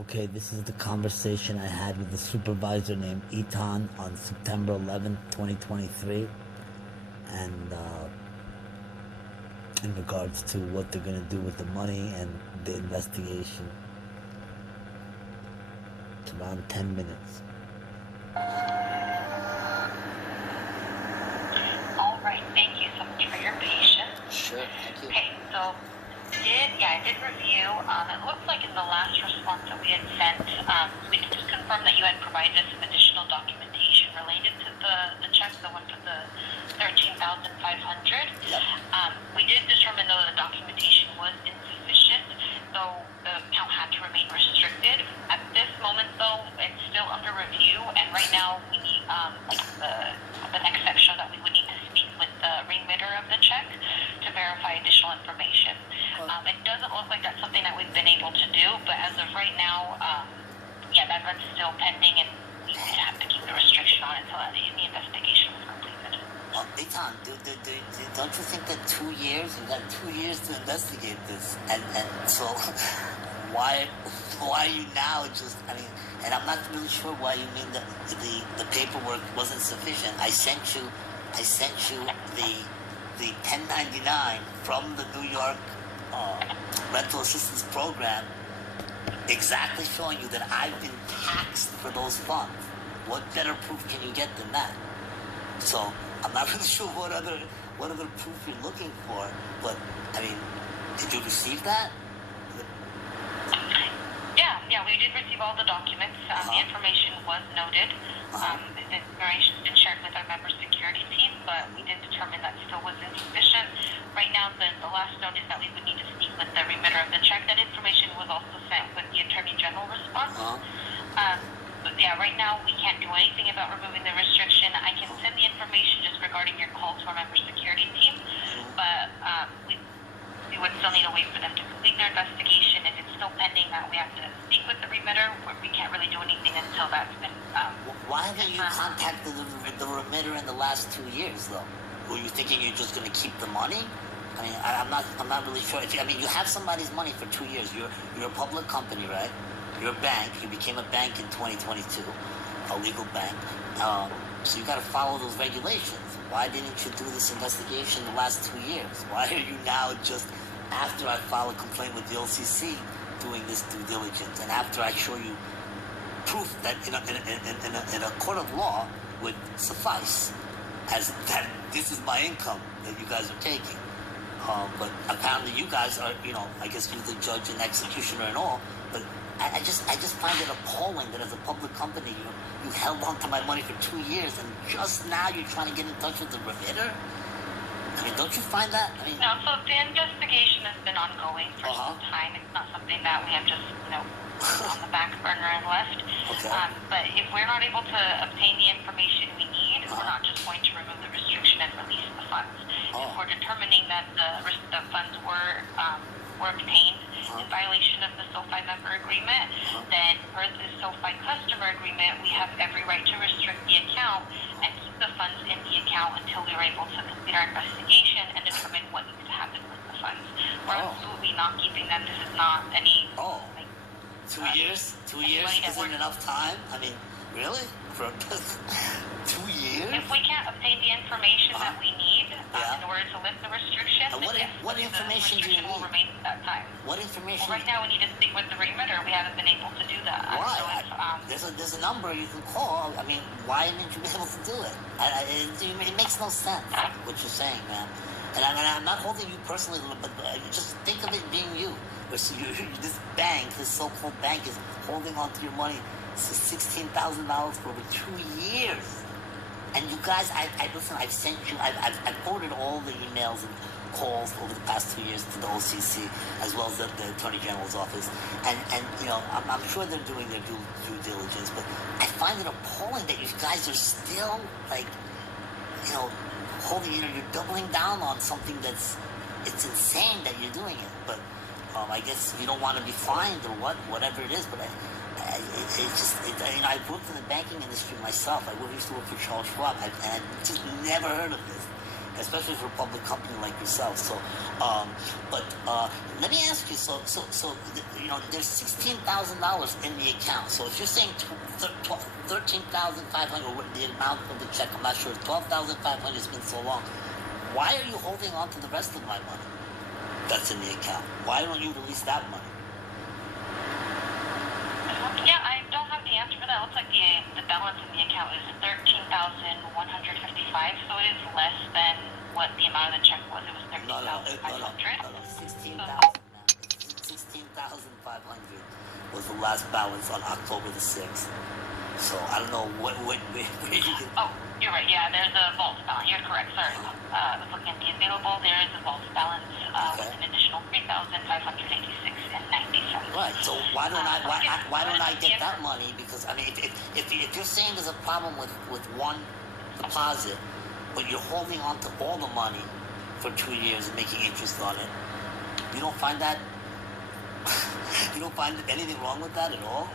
Okay, this is the conversation I had with the supervisor named Eton on September 11th, 2023, and in regards to what they're going to do with the money and the investigation. It's around 10 minutes. All right, thank you so much for your patience. Sure, thank you. Okay, so I did review. It looks like in the last response that we had sent, we did just confirm that you had provided us some additional documentation related to the check, the one for the $13,500. Yep. We did determine though that the documentation was insufficient, so the account had to remain restricted. At this moment though, it's still under review, and right now we need the next step show that we would need to speak with the remitter of the check to verify additional information. It doesn't look like that's something that we've been able to do, but as of right now, that's still pending, and we have to keep the restriction on it until the investigation was completed. Well, Eitan, don't you think that 2 years, you've got 2 years to investigate this, and so why are you now just, and I'm not really sure why you mean that the paperwork wasn't sufficient. I sent you the 1099 from the New York rental assistance program, exactly showing you that I've been taxed for those funds. What better proof can you get than that? So I'm not really sure what other proof you're looking for, but did you receive that? Yeah, we did receive all the documents. The information was noted. The information has been shared with our member security team, but we did determine that still was insufficient. Right now, the last notice that we would need to speak with the remitter of the check, that information was also sent with the Attorney General response. But right now we can't do anything about removing the restriction. I can send the information just regarding your call to our member security team, but we would still need to wait for them to complete their investigation. If it's still pending, that we have to speak with the remitter. We can't really do anything until that's been. Why haven't you contacted the remitter in the last 2 years, though? Were you thinking you're just going to keep the money? I'm not really sure. You have somebody's money for 2 years. You're a public company, right? You're a bank. You became a bank in 2022, a legal bank. So you got to follow those regulations. Why didn't you do this investigation the last 2 years? Why are you now just after I file a complaint with the OCC doing this due diligence, and after I show you proof that in a court of law would suffice as that this is my income that you guys are taking? But apparently you guys are, I guess you're the judge and executioner and all, but I just find it appalling that as a public company, you held on to my money for 2 years, and just now you're trying to get in touch with the remitter? Don't you find that? No, so the investigation has been ongoing for some time. It's not something that we have just, put on the back burner and left. Okay. But if we're not able to obtain the information we need, we're not just going to remove the restriction and release the funds. If we're determining that the funds were obtained in violation of the SoFi member agreement, then per the SoFi customer agreement, we have every right to restrict the account and keep the funds in the account until we are able to complete our investigation and determine what needs to happen with the funds. We're absolutely not keeping them. This is not any... 2 years? 2 years isn't enough time? Really? For 2 years? If we can't obtain the information that we need in order to lift the restriction, what information do you need? Will remain at that time. What information? Well, right now we need to speak with the remitter. We haven't been able to do that. Why? There's a number you can call. Why didn't you be able to do it? It makes no sense what you're saying, man. And I'm not holding you personally, but just think of it being you. This bank, this so-called bank, is holding on to your money, $16,000 for over 2 years. And you guys, listen, I've sent you, I've forwarded all the emails and calls over the past 2 years to the OCC, as well as the Attorney General's office. And I'm sure they're doing their due diligence, but I find it appalling that you guys are still, holding, you're doubling down on something it's insane that you're doing it. But I guess you don't want to be fined or whatever it is, but I've worked in the banking industry myself. I used to work for Charles Schwab, and I just never heard of this. especially for a public company like yourself. So, let me ask you. So, there's $16,000 in the account. So, if you're saying 13,500, the amount of the check, I'm not sure. 12,500 has been so long. Why are you holding on to the rest of my money that's in the account? Why don't you release that money? Yeah, I don't have the answer for that. It looks like the balance in the account is $13,155, so it is less than what the amount of the check was. It was $13,500. No, 16,500 was the last balance on October the 6th. So I don't know where you can... Oh, you're right. Yeah, there's a vault balance. You're correct. Sorry. I was looking at the available. There is a vault balance with an additional $3,586.90. Right. So why don't I get that money? Because I mean, if you're saying there's a problem with one deposit, but you're holding on to all the money for 2 years and making interest on it, you don't find that you don't find anything wrong with that at all?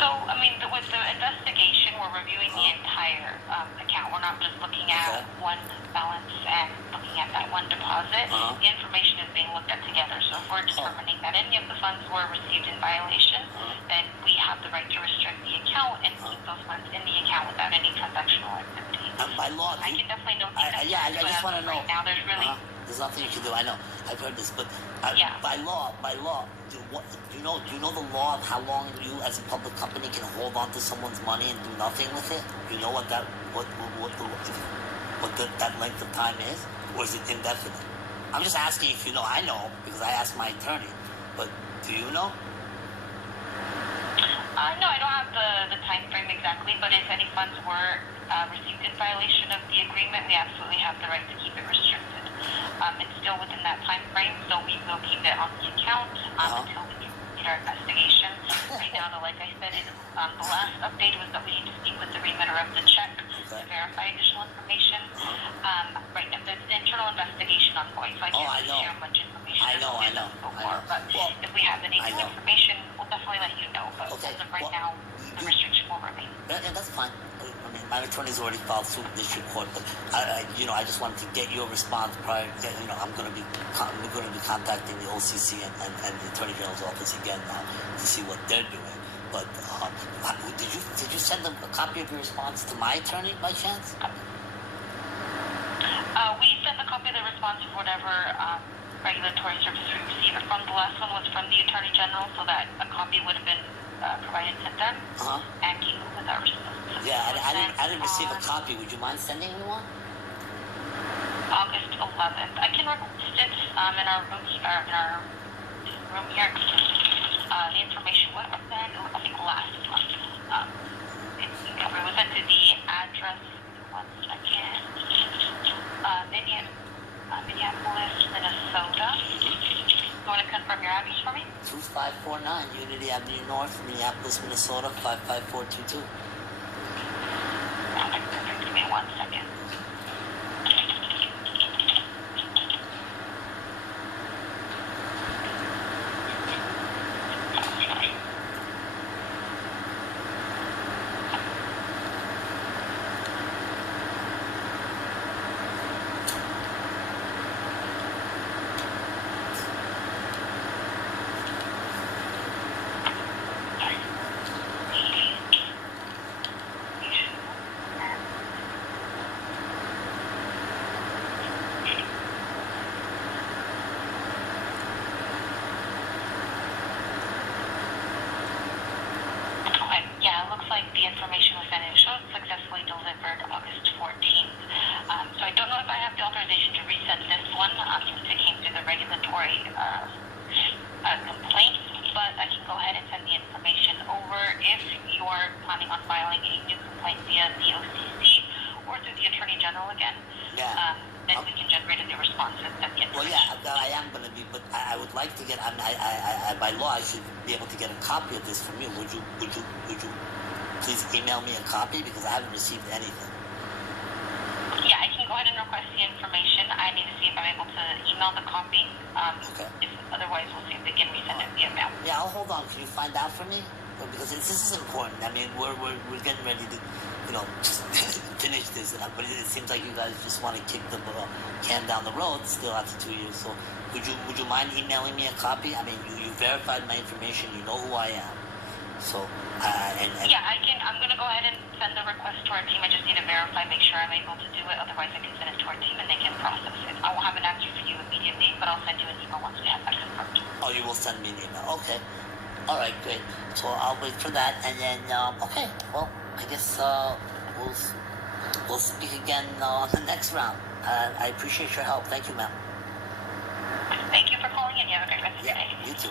So, I mean, with the investigation, we're reviewing the entire account. We're not just looking at one balance and looking at that one deposit. The information is being looked at together. So if we're determining that any of the funds were received in violation, then we have the right to restrict the account and keep those funds in the account without any transactional activity. By law, I can definitely note the I just want to know. Right now, there's really... There's nothing you can do. I know. I've heard this, but by law, do you know the law of how long you, as a public company, can hold on to someone's money and do nothing with it? Do you know what that length of time is, or is it indefinite? I'm just asking if you know. I know because I asked my attorney, but do you know? No, I don't have the time frame exactly, but if any funds were received in violation of the agreement, we absolutely have the right to keep it restricted. It's still within that time frame, so we will keep it on the account until we complete our investigation. Right now, though, like I said, the last update was that we need to speak with the remitter of the check to verify additional information. Right now, there's an internal investigation ongoing, so I can't share much information. I know. But if we have any new information, we'll definitely let you know. But as of right now, the restriction will remain. That's fine. I mean, my attorney's already filed suit in district court, but I just wanted to get your response prior. I'm going to be contacting the OCC and the Attorney General's office again now to see what they're doing. But did you send them a copy of your response to my attorney by chance? We sent a copy of the response for whatever regulatory service we received from. The last one was from the Attorney General, so that a copy would have been provided to them. And came with our response. Yeah, I didn't receive a copy. Would you mind sending me one? August 11th. I can request it in our room here. The information was sent, I think, last month. It was sent to the address. 1 second. Minneapolis, Minnesota. You want to confirm your address for me? 2549 Unity Avenue North, Minneapolis, Minnesota 55422. Give me 1 second. Information was sent in shows successfully delivered August 14th. So I don't know if I have the authorization to resend this one since it came through the regulatory complaint, but I can go ahead and send the information over if you are planning on filing a new complaint via the OCC or through the Attorney General again. Then we can generate a new response and send the information. Well, I am going to be, but I would like to get. I by law, I should be able to get a copy of this from you. Would you please email me a copy because I haven't received anything? Yeah, I can go ahead and request the information. I need to see if I'm able to email the copy. If otherwise, we'll see if they can resend it via mail. Yeah, I'll hold on. Can you find out for me? because this is important. I mean, we're getting ready to, finish this, but it seems like you guys just want to kick the can down the road still after 2 years. So would you mind emailing me a copy? I mean, you verified my information. You know who I am. So yeah, I can. I'm gonna go ahead and send the request to our team. I just need to verify, make sure I'm able to do it. Otherwise, I can send it to our team and they can process it. I won't have an answer for you immediately, but I'll send you an email once we have that confirmed. Oh, you will send me an email. Okay. All right, great. So I'll wait for that, and then okay. Well, I guess we'll speak again on the next round. I appreciate your help. Thank you, ma'am. Thank you for calling in. You have a great rest of your Yeah, day. you too.